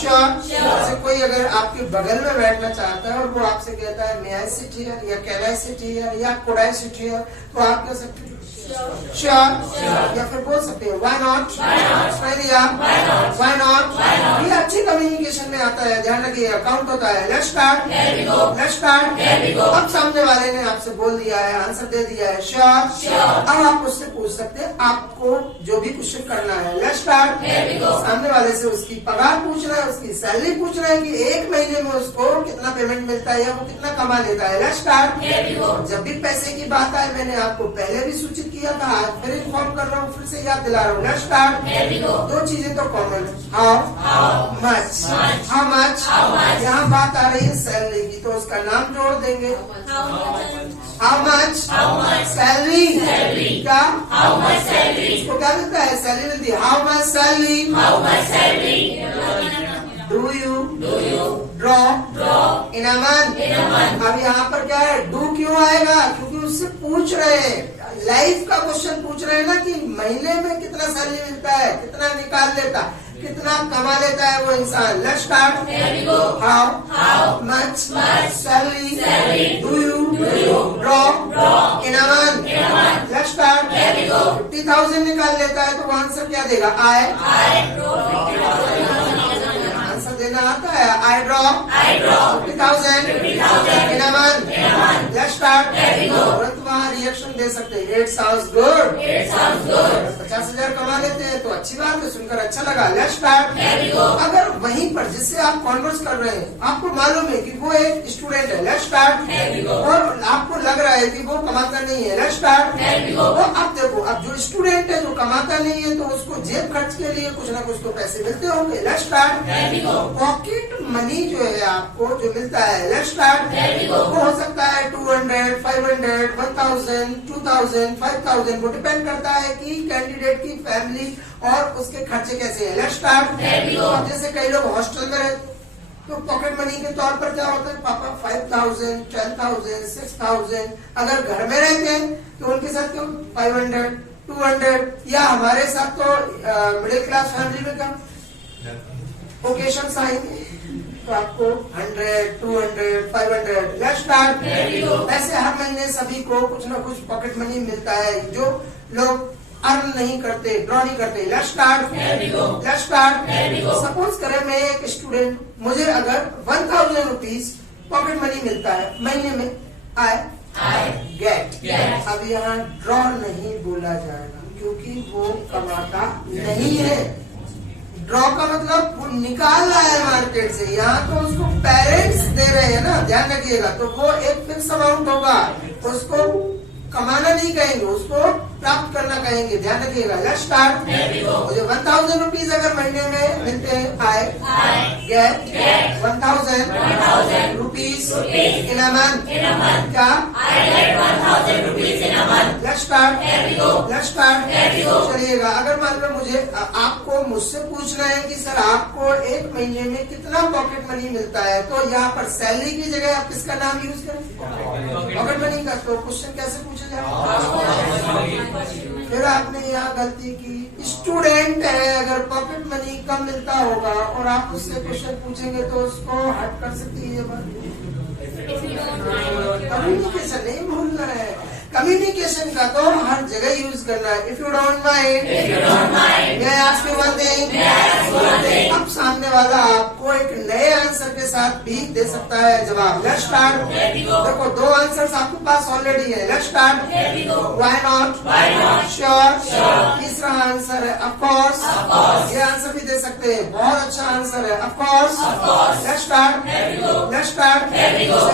श्योर। जैसे कोई अगर आपके बगल में बैठना चाहता है और वो आपसे कहता है मे आई सिट हियर, या कैन आई सिट हियर, या कुड आई सिट हियर, तो आप कह सकते हैं श्योर, या फिर बोल सकते हैं व्हाई नॉट। व्हाई नॉट ये अच्छी कम्युनिकेशन में आता है, ध्यान रखिएगा, काउंट होता है। Let's start. अब सामने वाले ने आपसे बोल दिया है, आंसर दे दिया है श्योर। अब आप उससे पूछ सकते हैं आपको जो भी क्वेश्चन करना है। Let's start. सामने वाले से उसकी पगार पूछना है, उसकी सैलरी पूछना है कि एक महीने में उसको कितना पेमेंट मिलता है या वो कितना कमा लेता है। Let's start. जब भी पैसे की बात आए, मैंने आपको पहले भी सूचित किया था, आज फिर इन्फॉर्म कर रहा हूँ, फिर से याद दिला रहा हूँ। Let's start. दो चीजें तो कॉमन है, हाउ मच। यहाँ बात आ रही है सैलरी की, तो उसका नाम जोड़ देंगे, हाउ मच सैलरी। क्या? उसको क्या मिलता है? सैलरी मिलती है, how much salary. Do you draw in a month. अब यहाँ पर क्या है, डू क्यों आएगा? क्योंकि उससे पूछ रहे हैं, लाइफ का क्वेश्चन पूछ रहे हैं ना, कि महीने में कितना सैलरी मिलता है, कितना निकाल लेता, कितना कमा लेता है वो इंसान। Let's start. How much salary do you draw in a month. Let's start. 50,000 निकाल लेता है, तो वो आंसर क्या देगा? आंसर देना आता है, I draw 50,000 in a month. Let's start. तुरंत वहाँ रिएक्शन दे सकते हैं, इट साउंड्स गुड। 50,000 कमा लेते हैं तो अच्छी बात है, सुनकर अच्छा लगा। Let's start. अगर वहीं पर जिससे आप कॉन्वर्स कर रहे हैं, आपको मालूम है कि वो एक स्टूडेंट है, लेट्स स्टार्ट, और आपको लग रहा है कि वो कमाता नहीं है, लेट्स स्टार्ट। तो अब देखो, अब जो स्टूडेंट है जो कमाता नहीं है, तो उसको जेब खर्च के लिए कुछ ना कुछ तो पैसे मिलते होंगे। Let's start. पॉकेट मनी जो है आपको जो मिलता है, लेट्स स्टार्ट, वो हो सकता है 200, 500, 1000, 2000, 5000, वो डिपेंड करता है कि कैंडिडेट की फैमिली और उसके खर्चे कैसे हैं। Let's start. अब जैसे कई लोग हॉस्टल में रहते, तो पॉकेट मनी के तौर पर क्या होता है, पापा 5000, 10,000, 6,000। अगर घर में रहते हैं तो उनके साथ क्यों 500, 200, या हमारे साथ तो मिडिल क्लास फैमिली में क्या ओकेशंस आएंगे, तो आपको 100, 200, 500। Let's start. वैसे हर महीने सभी को कुछ ना कुछ पॉकेट मनी मिलता है, जो लोग अर्न नहीं करते, ड्रॉ नहीं करते। Let's start. सपोज करें मैं एक स्टूडेंट, मुझे अगर 1000 रुपीज पॉकेट मनी मिलता है महीने में, आई गेट। अब यहाँ ड्रॉ नहीं बोला जाएगा, क्योंकि वो कमाता नहीं है। ड्रॉ का मतलब वो निकाल रहा है मार्केट से, यहाँ तो उसको पेरेंट्स दे रहे हैं ना, ध्यान रखिएगा। तो वो एक फिक्स अमाउंट होगा, उसको कमाना नहीं कहेंगे, उसको प्राप्त करना कहेंगे, ध्यान रखिएगा। Let's start. मुझे 1000 रुपीज अगर महीने में मिलते हैं, I get 1000 rupees in a month. क्या? Let's start. चलिएगा, अगर मान लो मुझे आपको मुझसे पूछना है कि सर आपको एक महीने में कितना पॉकेट मनी मिलता है, तो यहाँ पर सैलरी की जगह आप किसका नाम यूज करें? पॉकेट मनी का। तो क्वेश्चन कैसे पूछा जाए? फिर आपने यहाँ गलती की, स्टूडेंट है, अगर पॉकेट मनी कम मिलता होगा और आप उससे क्वेश्चन पूछेंगे तो उसको हट कर सकती है ये बात। कम्युनिकेशन नहीं भूलना है। कम्युनिकेशन का तो हर जगह यूज करना है। इफ यू डोंट माइंड, मैं आस्क यू वन थिंग। अब सामने वाला आपको एक नए आंसर के साथ भी दे सकता है जवाब। Let's start. देखो दो आंसर्स आपके पास ऑलरेडी है। Let's start. Why not, sure. तीसरा आंसर है ऑफ कोर्स। ये आंसर भी दे सकते हैं, बहुत अच्छा आंसर है of course. Let's start. Let's start.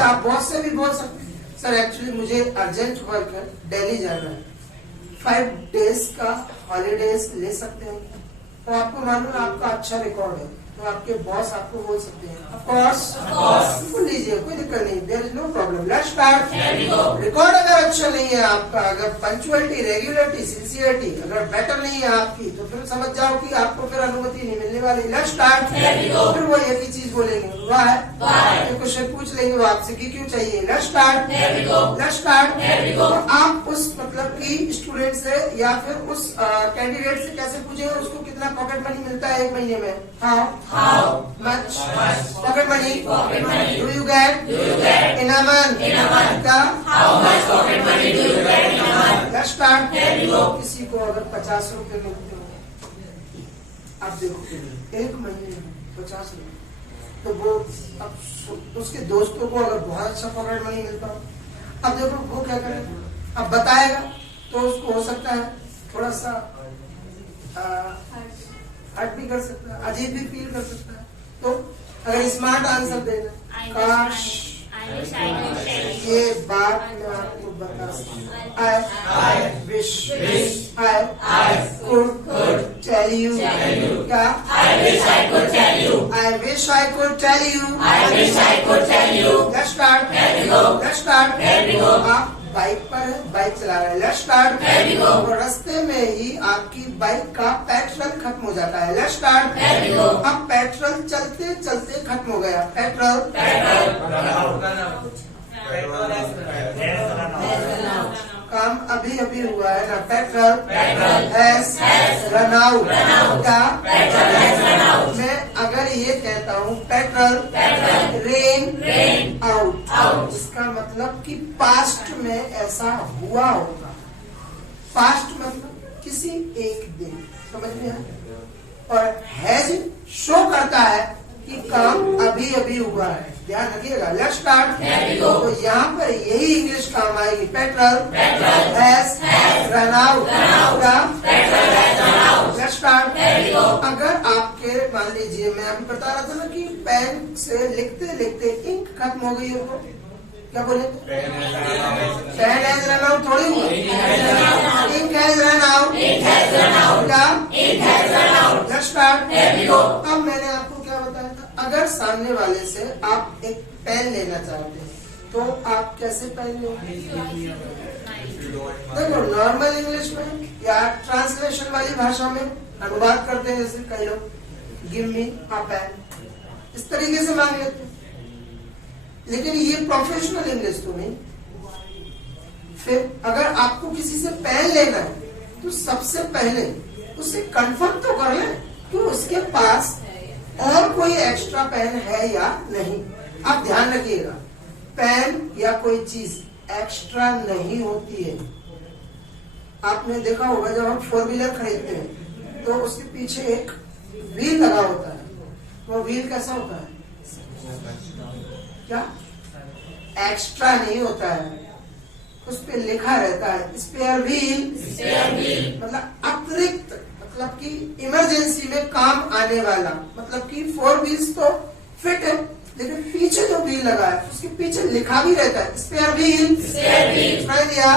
आप बहुत से भी बोल सकते हैं। सर एक्चुअली मुझे अर्जेंट वर्क है, दिल्ली जाना है, 5 डेज का हॉलीडेज ले सकते हैं? तो आपको मालूम है आपका अच्छा रिकॉर्ड है, तो आपके बॉस आपको बोल सकते हैं ऑफ कोर्स बोल लीजिए, कोई दिक्कत नहीं, there is no problem. Let's start. Record अगर अच्छा नहीं है आपका, अगर पंक्चुअलिटी, रेगुलरिटी, सिंसियरिटी अगर बेटर नहीं है आपकी, तो फिर समझ जाओ कि आपको फिर अनुमति नहीं मिलने वाली। Let's start. फिर वो एक ही चीज बोलेंगे, वाह। क्वेश्चन पूछ लेंगे वो आपसे कि क्यों चाहिए। Let's start. Let's start. तो आप उस मतलब की स्टूडेंट से या फिर उस कैंडिडेट से कैसे पूछेंगे उसको कितना पॉकेट मनी मिलता है 1 महीने में? How much pocket money do you get in a month? How much pocket money do you get in a month? Let's start. किसी को अगर 50 रुपए मिलते हो, आप देखो 1 महीने में 50 रुपए, तो वो अब उसके दोस्तों को अगर बहुत अच्छा पॉकेट मनी मिलता हो, अब देखो वो क्या करेगा, अब बताएगा तो उसको हो सकता है थोड़ा सा हर्ट भी कर सकता है, अजीब भी फील कर सकता है। तो अगर स्मार्ट आंसर देना, काश ये बात मैं आपको बता सकता, I wish I could tell you, क्या I wish I could tell you, I wish I could tell you, I wish I could tell you. Let's start. Let's start. आप बाइक पर है, बाइक चला रहे हैं। Let's start. और रास्ते में ही आपकी बाइक का पेट्रोल खत्म हो जाता है। Let's start. अब पेट्रोल चलते चलते खत्म हो गया। पेट्रोल काम अभी अभी हुआ है ना, पेट्रोल हैज रन आउट। क्या मैं अगर ये कहता हूँ पेट्रोल रेन आउट, इसका मतलब कि पास्ट में ऐसा हुआ होगा। पास्ट मतलब किसी एक दिन, समझ में आया? और हैज शो करता है कि काम अभी अभी हुआ है, ध्यान रखिएगा। Let's start. तो यहाँ पर यही इंग्लिश काम आएगी, petrol has run out. Let's start. अगर आपके मान लीजिए मैं अभी बता रहा था ना कि पेन से लिखते लिखते इंक खत्म हो गई हो, तो क्या बोले? पेन हैज रन आउट थोड़ी हुआ, इंक हैज रन आउट। क्या? Let's start. अब मैंने आपको क्या बताया था, अगर सामने वाले से आप एक पेन लेना चाहते हैं तो आप कैसे पेन लेंगे? देखो नॉर्मल इंग्लिश में या ट्रांसलेशन वाली भाषा में अनुवाद करते हैं, जैसे कई लोग गिव मी अ पेन, इस तरीके से मांग लेते हैं। लेकिन ये प्रोफेशनल इंग्लिश तो नहीं। फिर अगर आपको किसी से पेन लेना है तो सबसे पहले उसे कंफर्म तो कर ले कि उसके पास और कोई एक्स्ट्रा पेन है या नहीं। आप ध्यान रखिएगा, पेन या कोई चीज एक्स्ट्रा नहीं होती है। आपने देखा होगा जब हम 4 व्हीलर खरीदते हैं तो उसके पीछे एक व्हील लगा होता है, वो व्हील कैसा होता है? क्या एक्स्ट्रा नहीं होता है, उस पे लिखा रहता है स्पेयर व्हील, मतलब अतिरिक्त, मतलब कि इमरजेंसी में काम आने वाला। मतलब कि 4 व्हील्स तो फिट है, लेकिन पीछे जो व्हील लगा है उसके पीछे लिखा भी रहता है स्पेयर व्हील। सुनाई दिया?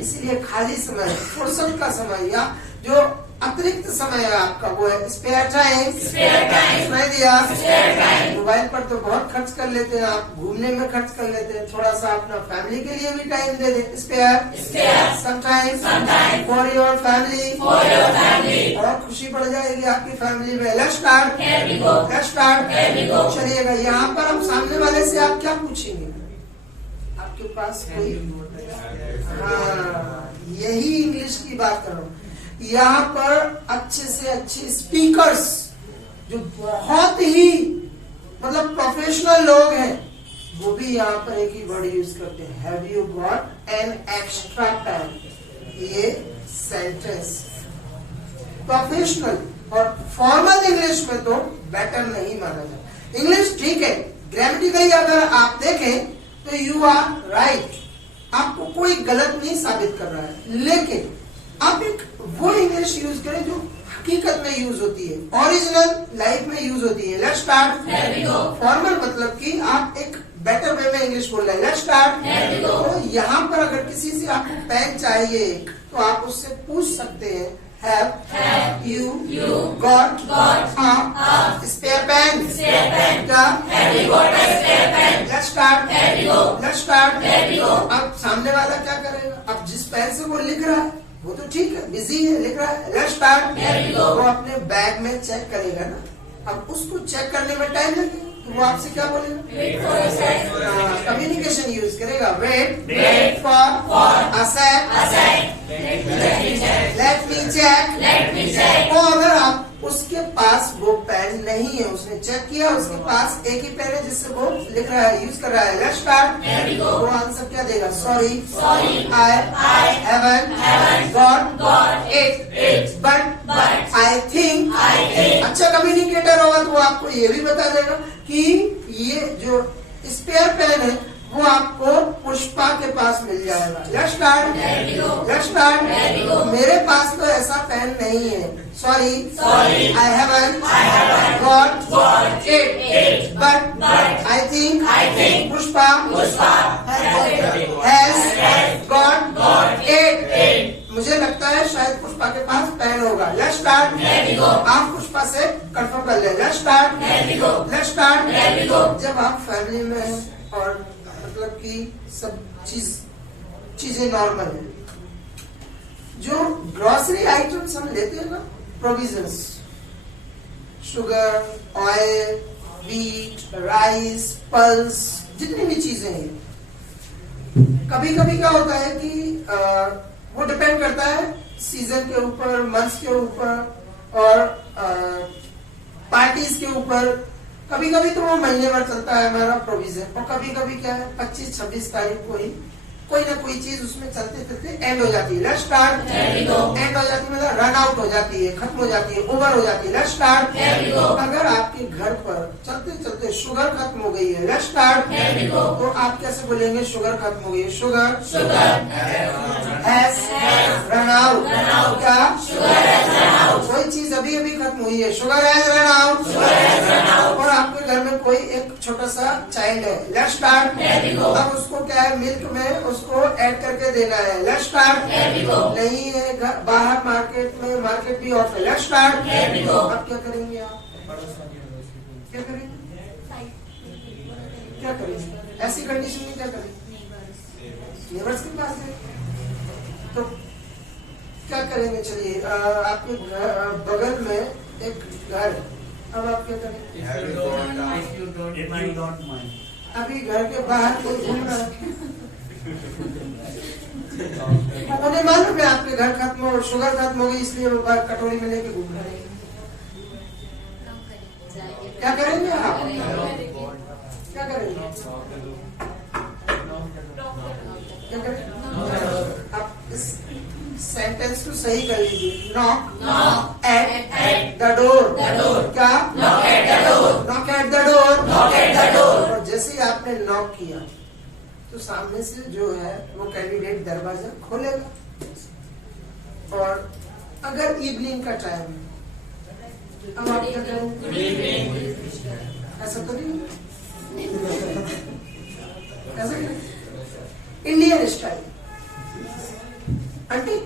इसलिए खाली समय, फुर्सत का समय या जो अतिरिक्त समय है आपका, वो है स्पेयर टाइम। सुनाई दिया? मोबाइल पर तो बहुत खर्च कर लेते हैं आप, घूमने में खर्च कर लेते हैं, थोड़ा सा अपना फैमिली के लिए भी टाइम दे दें। Spare sometimes for your family, और खुशी बढ़ जाएगी आपकी फैमिली में। Let's start. Let's start. चलिएगा, यहाँ पर हम सामने वाले से आप क्या पूछेंगे? आपके पास कोई, हाँ यही इंग्लिश की बात कर रहा हूँ। यहाँ पर अच्छे से अच्छे स्पीकर्स जो बहुत ही मतलब प्रोफेशनल लोग हैं, वो भी यहाँ पर एक ही वर्ड यूज करते हैं, have you got an extra pen. ये सेंटेंस प्रोफेशनल और फॉर्मल इंग्लिश में तो बेटर नहीं माना जाता। इंग्लिश ठीक है, ग्रामेटिकली अगर आप देखें तो यू आर राइट, आपको कोई गलत नहीं साबित कर रहा है, लेकिन आप एक वो इंग्लिश यूज करें जो हकीकत में यूज होती है, ओरिजिनल लाइफ में यूज होती है। Let's start. फॉर्मल मतलब कि आप एक बेटर वे में इंग्लिश बोल रहे हैं। Let's start. तो यहाँ पर अगर किसी से आपको पेन चाहिए तो आप उससे पूछ सकते हैं, Have you got a spare pen? क्या? Have you got a spare pen? Let's start. Let's start. अब सामने वाला क्या करेगा? अब जिस पेन से वो लिख रहा है वो तो ठीक है, बिजी है, लिख रहा है। Let's start. वो अपने बैग में चेक करेगा ना, अब उसको चेक करने में टाइम लगेगा तो वो आपसे क्या बोलेगा? कम्युनिकेशन यूज करेगा। Wait for a sec, let me check. और अगर आप उसके पास वो पेन नहीं है, उसने चेक किया, उसके पास एक ही पेन है जिससे वो लिख रहा है, यूज कर रहा है। Let's start. वो आंसर क्या देगा? Sorry I haven't got it but I think. अच्छा कम्युनिकेटर होगा तो वो आपको ये भी बता देगा कि ये जो स्पेयर पेन है वो आपको पुष्पा के पास मिल जाएगा। Let's start. मेरे पास तो ऐसा पेन नहीं है, sorry I haven't got it but I think Pushpa has got it. मुझे लगता है शायद पुष्पा के पास पेन होगा। Let's start. आप पुष्पा से कंफर्म कर ले। Let's start. जब आप फैमिली में हैं और मतलब कि सब चीजें नॉर्मल है, जो ग्रोसरी आइटम्स हम लेते हैं ना, provisions, sugar, oil, wheat, rice, pulse, जितनी भी चीजें हैं, कभी कभी क्या होता है कि वो डिपेंड करता है सीजन के ऊपर, मंथ्स के ऊपर और पार्टीज के ऊपर। कभी कभी तो वो महीने भर चलता है हमारा प्रोविजन, और कभी कभी क्या है 25-26 तारीख को ही कोई ना कोई चीज उसमें चलते चलते एंड हो जाती है। Let's start. एंड हो जाती है मतलब रन आउट हो जाती है, खत्म हो जाती है, ओवर हो जाती है। Let's start. अगर आपके घर पर चलते चलते शुगर खत्म हो गई है, लेट्स स्टार्ट, तो आप कैसे बोलेंगे? शुगर खत्म हो गई है, शुगर हैज रन आउट। क्या? कोई चीज अभी अभी खत्म हुई है, शुगर हैज रन आउट। और आपके घर में कोई एक छोटा सा चाइल्ड है, लेट्स स्टार्ट। अब उसको क्या है, मिल्क में उसको ऐड करके देना है। Let's start. नहीं है बाहर मार्केट में, मार्केट भी ऑफ है। Let's start. अब क्या करेंगे आप? क्या करेंगे? ऐसी कंडीशन में क्या करेंगे? नेबर्स के पास है तो क्या करेंगे? चलिए आपके बगल में एक घर, अब आप क्या करेंगे? अभी घर के बाहर कोई घूम रहा है, उन्हें मालूम है आपके घर खत्म हो, शुगर खत्म हो गई, इसलिए वो कटोरी में लेके घूम रहे हैं। क्या करेंगे आप? क्या करेंगे? आप इस सेंटेंस को सही कर लीजिए। Knock at the door. क्या? Knock at the door. और जैसे ही आपने नॉक किया तो सामने से जो है वो कैंडिडेट दरवाजा खोलेगा, और अगर इवनिंग का टाइम है, अब आप क्या करेंगे? ऐसा तो नहीं, ऐसा Indian style aunty,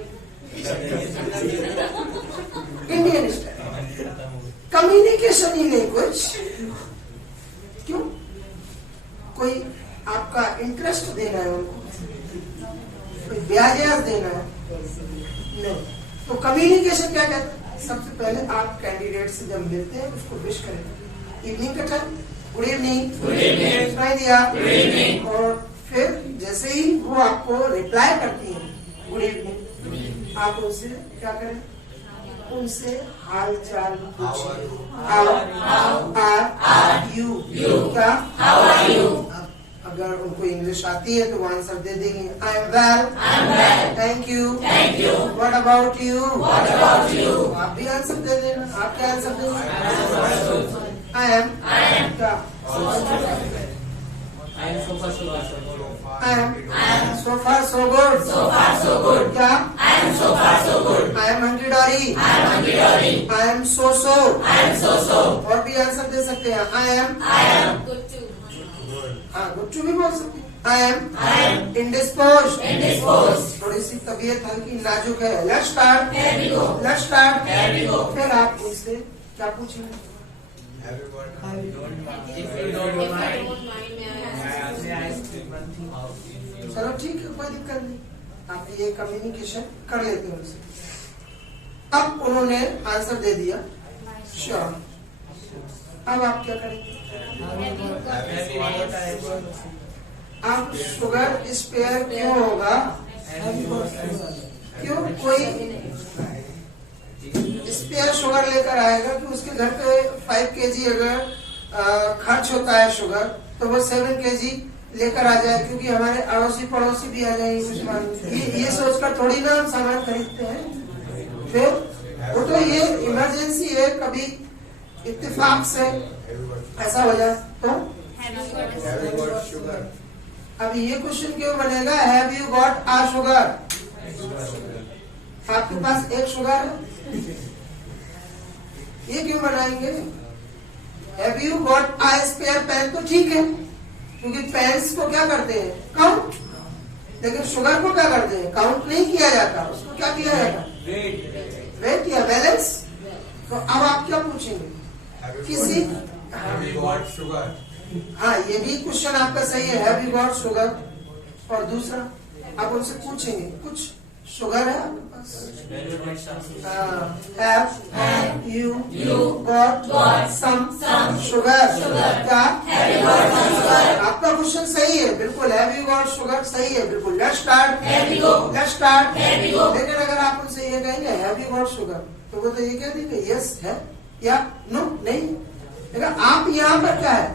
Indian style, communication ही नहीं कुछ। क्यों? कोई आपका इंटरेस्ट देना है उनको, कोई ब्याज देना है नहीं, तो कम्युनिकेशन क्या कहते हैं? सबसे पहले आप कैंडिडेट से जब मिलते हैं उसको विश करें, इवनिंग का टाइम, गुड इवनिंग, सुनाई दिया, और फिर जैसे ही वो आपको रिप्लाई करती है गुड इवनिंग, आप उनसे क्या करें? उनसे हाल चाल पूछिए। How are you? क्या? अगर उनको इंग्लिश आती है तो वो आंसर दे देंगे। I am well, thank you, what about you, आप भी आंसर दे देना। आप क्या आंसर देंगे? आई एम क्या? I am so far so good. क्या? I am hunky dory. I am so. और भी आंसर दे सकते हैं। I am हाँ good to भी बोल सकते हैं। I am indisposed. थोड़ी सी तबीयत हल्की नाजुक है। Let's start. फिर आप मुझसे क्या पूछेंगे? चलो ठीक है, कोई दिक्कत नहीं, आप ये कम्युनिकेशन कर लेते हो उनसे। अब उन्होंने आंसर दे दिया, श्योर। अब आप क्या करेंगे? अब शुगर स्पेयर क्यों होगा? क्यों कोई स्पेयर शुगर लेकर आएगा कि उसके घर पे 5 kg अगर खर्च होता है शुगर, तो वो 7 kg लेकर आ जाए, क्योंकि हमारे अड़ोसी पड़ोसी भी आ जाएंगे कुछ मान। ये सोचकर थोड़ी ना हम सामान खरीदते हैं। फिर वो तो ये इमरजेंसी है, कभी इत्तेफाक से ऐसा हो जाए तो। अब ये क्वेश्चन क्यों बनेगा? Have you got a sugar? आपके पास एक शुगर है, ये क्यों बनाएंगे? Have you got a spare pen तो ठीक है, क्योंकि पेन्स को क्या करते हैं? काउंट। लेकिन शुगर को क्या करते हैं? काउंट नहीं किया जाता, उसको क्या किया जाता? वेट या बैलेंस। तो अब आप क्या पूछेंगे? किसी हाँ, ये भी क्वेश्चन आपका सही है, हैव यू गॉट शुगर। और दूसरा आप उनसे पूछेंगे कुछ शुगर है आपके पास? Have you got some sugar? क्या? आपका क्वेश्चन सही है बिल्कुल, हैव यू गॉट शुगर सही है बिल्कुल। Let's start. लेकिन अगर आप उनसे ये कहेंगे हैव यू गॉट शुगर, तो वो तो ये कह देंगे यस है या नो नहीं। लेकिन आप यहाँ पर क्या है?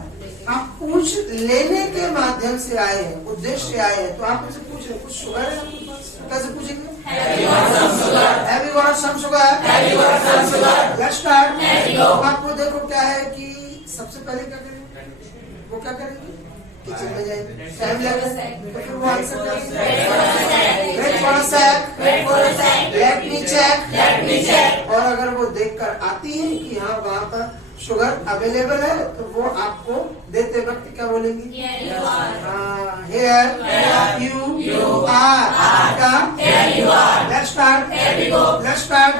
आप पूछ लेने के माध्यम से आए हैं, उद्देश्य से आए हैं, तो आप उनसे पूछ रहे कुछ शुगर है आपके पास? कैसे पूछेंगे? Have you got some sugar? Let's start. आपको देखो क्या है कि सबसे पहले क्या करेंगे? वो क्या करेंगे? किचन में जाएंगे, टाइम लगेगा, तो फिर वो आंसर करेंगे wait for a sec, let me check। और अगर वो देखकर आती है कि हाँ वहाँ पर शुगर अवेलेबल है, तो वो आपको देते वक्त क्या बोलेंगी? Here you are। Let's start।